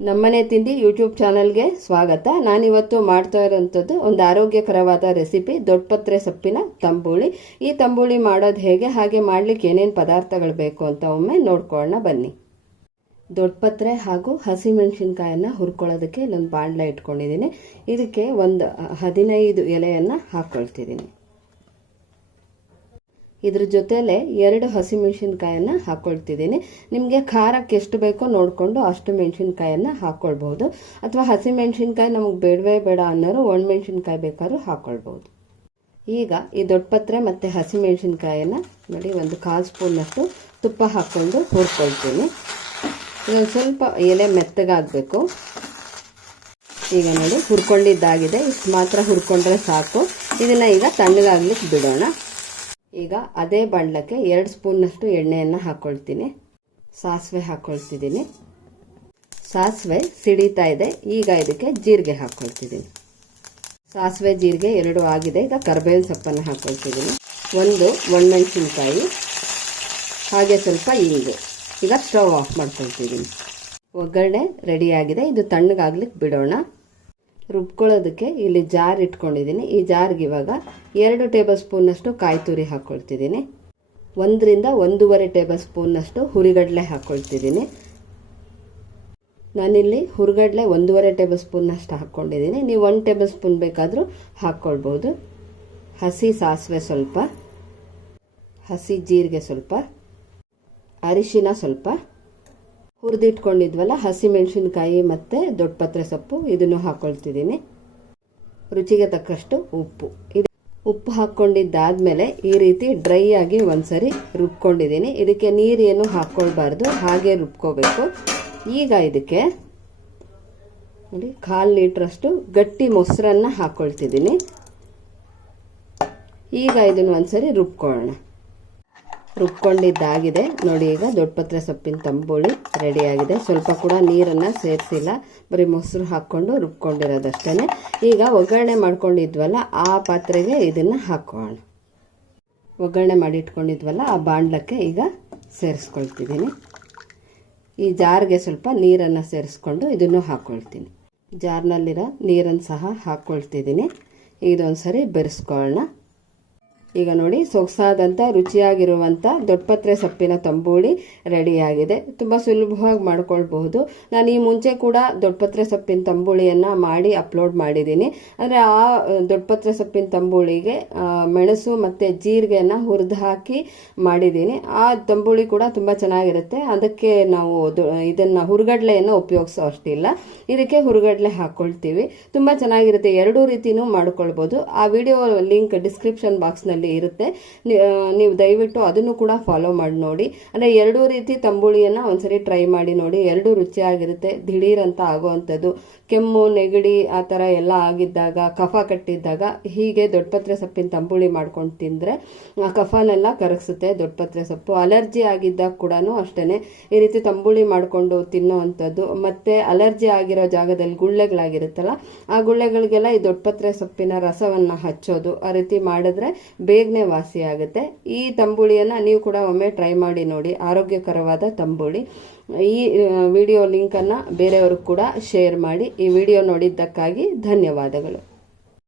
ನಮ್ಮನೆ ತಿಂಡಿ ಯೂಟ್ಯೂಬ್ ಚಾನಲ್ಗೆ ಸ್ವಾಗತ. ನಾನಿವತ್ತು ಮಾಡ್ತಾ ಇರೋಂಥದ್ದು ಒಂದು ಆರೋಗ್ಯಕರವಾದ ರೆಸಿಪಿ ದೊಡ್ಡಪತ್ರೆ ಸೊಪ್ಪಿನ ತಂಬುಳಿ. ಈ ತಂಬುಳಿ ಮಾಡೋದು ಹೇಗೆ, ಹಾಗೆ ಮಾಡ್ಲಿಕ್ಕೆ ಏನೇನು ಪದಾರ್ಥಗಳು ಬೇಕು ಅಂತ ಒಮ್ಮೆ ನೋಡ್ಕೊಳ್ಳೋಣ, ಬನ್ನಿ. ದೊಡ್ಡಪತ್ರೆ ಹಾಗೂ ಹಸಿಮೆಣಸಿನ್ಕಾಯನ್ನು ಹುರ್ಕೊಳ್ಳೋದಕ್ಕೆ ಇಲ್ಲೊಂದು ಬಾಣಲೆ ಇಟ್ಕೊಂಡಿದ್ದೀನಿ. ಇದಕ್ಕೆ ಒಂದು ಹದಿನೈದು ಎಲೆಯನ್ನು ಹಾಕ್ಕೊಳ್ತಿದ್ದೀನಿ ಇದ್ರ ಜೊತೆಲೆ ಎರಡು ಹಸಿಮೆಣಸಿನ್ಕಾಯನ್ನ ಹಾಕ್ಕೊಳ್ತಿದ್ದೀನಿ ನಿಮಗೆ ಖಾರಕ್ಕೆ ಎಷ್ಟು ಬೇಕೋ ನೋಡಿಕೊಂಡು ಅಷ್ಟು ಮೆಣಸಿನ್ಕಾಯನ್ನು ಹಾಕ್ಕೊಳ್ಬೋದು ಅಥವಾ ಹಸಿಮೆಣಸಿನ್ಕಾಯಿ ನಮಗೆ ಬೇಡವೇ ಬೇಡ ಅನ್ನೋರು ಒಣಮೆಣಸಿನ್ಕಾಯಿ ಬೇಕಾದ್ರೂ ಹಾಕ್ಕೊಳ್ಬೋದು ಈಗ ಈ ದೊಡ್ಡಪತ್ರೆ ಮತ್ತು ಹಸಿಮೆಣಸಿನ್ಕಾಯನ್ನ ನೋಡಿ ಒಂದು ಕಾಲು ಸ್ಪೂನಷ್ಟು ತುಪ್ಪ ಹಾಕ್ಕೊಂಡು ಹುರ್ಕೊಳ್ತೀನಿ. ಇದೊಂದು ಸ್ವಲ್ಪ ಎಲೆ ಮೆತ್ತಗಾಗಬೇಕು. ಈಗ ನೋಡಿ ಹುರ್ಕೊಂಡಿದ್ದಾಗಿದೆ. ಇಷ್ಟು ಮಾತ್ರ ಹುರ್ಕೊಂಡ್ರೆ ಸಾಕು. ಇದನ್ನು ಈಗ ತಣ್ಣಗಾಗ್ಲಿಕ್ಕೆ ಬಿಡೋಣ. ಈಗ ಅದೇ ಬಾಣಲಕ್ಕೆ ಎರಡು ಸ್ಪೂನ್ನಷ್ಟು ಎಣ್ಣೆಯನ್ನು ಹಾಕ್ಕೊಳ್ತೀನಿ ಸಾಸಿವೆ ಹಾಕ್ಕೊಳ್ತಿದ್ದೀನಿ ಸಾಸಿವೆ ಸಿಡಿತಾ ಇದೆ. ಈಗ ಇದಕ್ಕೆ ಜೀರಿಗೆ ಹಾಕ್ಕೊಳ್ತಿದ್ದೀನಿ ಸಾಸಿವೆ ಜೀರಿಗೆ ಎರಡು ಆಗಿದೆ. ಈಗ ಕರ್ಬೇವಿನ ಸೊಪ್ಪನ್ನು ಹಾಕ್ಕೊಳ್ತಿದ್ದೀನಿ ಒಂದು ಒಣಮೆಣಸಿನ್ಕಾಯಿ, ಹಾಗೆ ಸ್ವಲ್ಪ ಇಂಗು. ಈಗ ಸ್ಟವ್ ಆಫ್ ಮಾಡ್ಕೊಳ್ತಿದ್ದೀನಿ. ಒಗ್ಗರಣೆ ರೆಡಿಯಾಗಿದೆ ಇದು ತಣ್ಣಗಾಗ್ಲಿಕ್ಕೆ ಬಿಡೋಣ. ರುಬ್ಕೊಳ್ಳೋದಕ್ಕೆ ಇಲ್ಲಿ ಜಾರ್ ಇಟ್ಕೊಂಡಿದ್ದೀನಿ. ಈ ಜಾರ್ಗೆ ಇವಾಗ ಎರಡು ಟೇಬಲ್ ಸ್ಪೂನ್ನಷ್ಟು ಕಾಯಿ ತುರಿ ಹಾಕ್ಕೊಳ್ತಿದ್ದೀನಿ ಒಂದರಿಂದ ಒಂದೂವರೆ ಟೇಬಲ್ ಸ್ಪೂನ್ನಷ್ಟು ಹುರಿಗಡಲೆ ಹಾಕ್ಕೊಳ್ತಿದ್ದೀನಿ ನಾನಿಲ್ಲಿ ಹುರಿಗಡಲೆ ಒಂದೂವರೆ ಟೇಬಲ್ ಸ್ಪೂನ್ನಷ್ಟು ಹಾಕ್ಕೊಂಡಿದ್ದೀನಿ. ನೀವು ಒಂದು ಟೇಬಲ್ ಸ್ಪೂನ್ ಬೇಕಾದರೂ ಹಾಕ್ಕೊಳ್ಬೋದು ಹಸಿ ಸಾಸಿವೆ ಸ್ವಲ್ಪ, ಹಸಿ ಜೀರಿಗೆ ಸ್ವಲ್ಪ, ಅರಿಶಿನ ಸ್ವಲ್ಪ. ಹುರಿದಿಟ್ಕೊಂಡಿದ್ವಲ್ಲ ಹಸಿ ಮೆಣಸಿನ್ಕಾಯಿ ಮತ್ತು ದೊಡ್ಡಪತ್ರೆ ಸೊಪ್ಪು, ಇದನ್ನು ಹಾಕ್ಕೊಳ್ತಿದ್ದೀನಿ ರುಚಿಗೆ ತಕ್ಕಷ್ಟು ಉಪ್ಪು. ಇದು ಉಪ್ಪು ಹಾಕ್ಕೊಂಡಿದ್ದಾದ್ಮೇಲೆ ಈ ರೀತಿ ಡ್ರೈ ಆಗಿ ಒಂದ್ಸರಿ ರುಬ್ಕೊಂಡಿದ್ದೀನಿ. ಇದಕ್ಕೆ ನೀರೇನು ಹಾಕ್ಕೊಳ್ಬಾರ್ದು, ಹಾಗೆ ರುಬ್ಕೋಬೇಕು. ಈಗ ಇದಕ್ಕೆ ನೋಡಿ, ಕಾಲು ಲೀಟ್ರಷ್ಟು ಗಟ್ಟಿ ಮೊಸರನ್ನ ಹಾಕ್ಕೊಳ್ತಿದ್ದೀನಿ ಈಗ ಇದನ್ನು ಒಂದ್ಸರಿ ರುಬ್ಕೊಳ್ಳೋಣ. ರುಬ್ಕೊಂಡಿದ್ದಾಗಿದೆ. ನೋಡಿ ಈಗ ದೊಡ್ಡಪತ್ರೆ ಸೊಪ್ಪಿನ ತಂಬುಳಿ ರೆಡಿಯಾಗಿದೆ. ಸ್ವಲ್ಪ ಕೂಡ ನೀರನ್ನು ಸೇರಿಸಿಲ್ಲ. ಬರೀ ಮೊಸರು ಹಾಕ್ಕೊಂಡು ರುಬ್ಕೊಂಡಿರೋದಷ್ಟೇ ಈಗ ಒಗ್ಗರಣೆ ಮಾಡ್ಕೊಂಡಿದ್ವಲ್ಲ, ಆ ಪಾತ್ರೆಗೆ ಇದನ್ನು ಹಾಕೋಣ. ಒಗ್ಗರಣೆ ಮಾಡಿಟ್ಕೊಂಡಿದ್ವಲ್ಲ ಆ ಬಾಂಡ್ಲಕ್ಕೆ ಈಗ ಸೇರಿಸ್ಕೊಳ್ತಿದ್ದೀನಿ. ಈ ಜಾರ್ಗೆ ಸ್ವಲ್ಪ ನೀರನ್ನು ಸೇರಿಸ್ಕೊಂಡು ಇದನ್ನು ಹಾಕ್ಕೊಳ್ತೀನಿ ಜಾರ್ನಲ್ಲಿರೋ ನೀರನ್ನು ಸಹ ಹಾಕ್ಕೊಳ್ತಿದ್ದೀನಿ ಇದೊಂದು ಸರಿ ಬೆರೆಸ್ಕೊಳ್ಳೋಣ ಈಗ ನೋಡಿ ಸೊಗಸಾದಂಥ ರುಚಿಯಾಗಿರುವಂಥ ದೊಡ್ಡಪತ್ರೆ ಸೊಪ್ಪಿನ ತಂಬೂಳಿ ರೆಡಿಯಾಗಿದೆ. ತುಂಬ ಸುಲಭವಾಗಿ ಮಾಡ್ಕೊಳ್ಬಹುದು. ನಾನು ಈ ಮುಂಚೆ ಕೂಡ ದೊಡ್ಡಪತ್ರೆ ಸೊಪ್ಪಿನ ತಂಬುಳಿಯನ್ನು ಮಾಡಿ ಅಪ್ಲೋಡ್ ಮಾಡಿದ್ದೀನಿ. ಅಂದರೆ ಆ ದೊಡ್ಡಪತ್ರೆ ಸೊಪ್ಪಿನ ತಂಬುಳಿಗೆ ಮೆಣಸು ಮತ್ತು ಜೀರಿಗೆಯನ್ನು ಹುರಿದು ಹಾಕಿ ಮಾಡಿದ್ದೀನಿ. ಆ ತಂಬುಳಿ ಕೂಡ ತುಂಬ ಚೆನ್ನಾಗಿರುತ್ತೆ. ಅದಕ್ಕೆ ನಾವು ಇದನ್ನು ಹುರುಗಡ್ಲೆಯನ್ನು ಉಪಯೋಗಿಸೋ ಅಷ್ಟಿಲ್ಲ. ಇದಕ್ಕೆ ಹುರುಗಡ್ಲೆ ಹಾಕ್ಕೊಳ್ತೀವಿ ತುಂಬ ಚೆನ್ನಾಗಿರುತ್ತೆ. ಎರಡೂ ರೀತಿಯೂ ಮಾಡ್ಕೊಳ್ಬೋದು ಆ ವಿಡಿಯೋ ಲಿಂಕ್ ಡಿಸ್ಕ್ರಿಪ್ಷನ್ ಬಾಕ್ಸ್ನಲ್ಲಿ ಇರುತ್ತೆ. ನೀವು ದಯವಿಟ್ಟು ಅದನ್ನು ಕೂಡ ಫಾಲೋ ಮಾಡಿ ನೋಡಿ. ಅಂದರೆ ಎರಡೂ ರೀತಿ ತಂಬುಳಿಯನ್ನು ಒಂದ್ಸರಿ ಟ್ರೈ ಮಾಡಿ ನೋಡಿ. ಎರಡೂ ರುಚಿಯಾಗಿರುತ್ತೆ. ದಿಢೀರ್ ಅಂತ ಆಗೋವಂಥದ್ದು. ಕೆಮ್ಮು, ನೆಗಡಿ, ಆ ಥರ ಎಲ್ಲ ಆಗಿದ್ದಾಗ, ಕಫ ಕಟ್ಟಿದ್ದಾಗ ಹೀಗೆ ದೊಡ್ಡಪತ್ರೆ ಸೊಪ್ಪಿನ ತಂಬುಳಿ ಮಾಡ್ಕೊಂಡು ತಿಂದರೆ ಕಫನೆಲ್ಲ ಕರಗಿಸುತ್ತೆ ದೊಡ್ಡಪತ್ರೆ ಸೊಪ್ಪು. ಅಲರ್ಜಿ ಆಗಿದ್ದಾಗ ಕೂಡ ಅಷ್ಟೇ ಈ ರೀತಿ ತಂಬುಳಿ ಮಾಡಿಕೊಂಡು ತಿನ್ನೋ ಅಂಥದ್ದು ಮತ್ತು ಅಲರ್ಜಿ ಆಗಿರೋ ಜಾಗದಲ್ಲಿ ಗುಳ್ಳೆಗಳಾಗಿರುತ್ತಲ್ಲ, ಆ ಗುಳ್ಳೆಗಳಿಗೆಲ್ಲ ಈ ದೊಡ್ಡಪತ್ರೆ ಸೊಪ್ಪಿನ ರಸವನ್ನು ಹಚ್ಚೋದು. ಆ ರೀತಿ ಮಾಡಿದ್ರೆ ಬೇಗನೆ ವಾಸಿ ಆಗುತ್ತೆ. ಈ ತಂಬುಳಿಯನ್ನು ನೀವು ಕೂಡ ಒಮ್ಮೆ ಟ್ರೈ ಮಾಡಿ ನೋಡಿ. ಆರೋಗ್ಯಕರವಾದ ತಂಬುಳಿ. ಈ ವಿಡಿಯೋ ಲಿಂಕನ್ನು ಬೇರೆಯವ್ರಿಗೆ ಕೂಡ ಶೇರ್ ಮಾಡಿ. ಈ ವಿಡಿಯೋ ನೋಡಿದ್ದಕ್ಕಾಗಿ ಧನ್ಯವಾದಗಳು.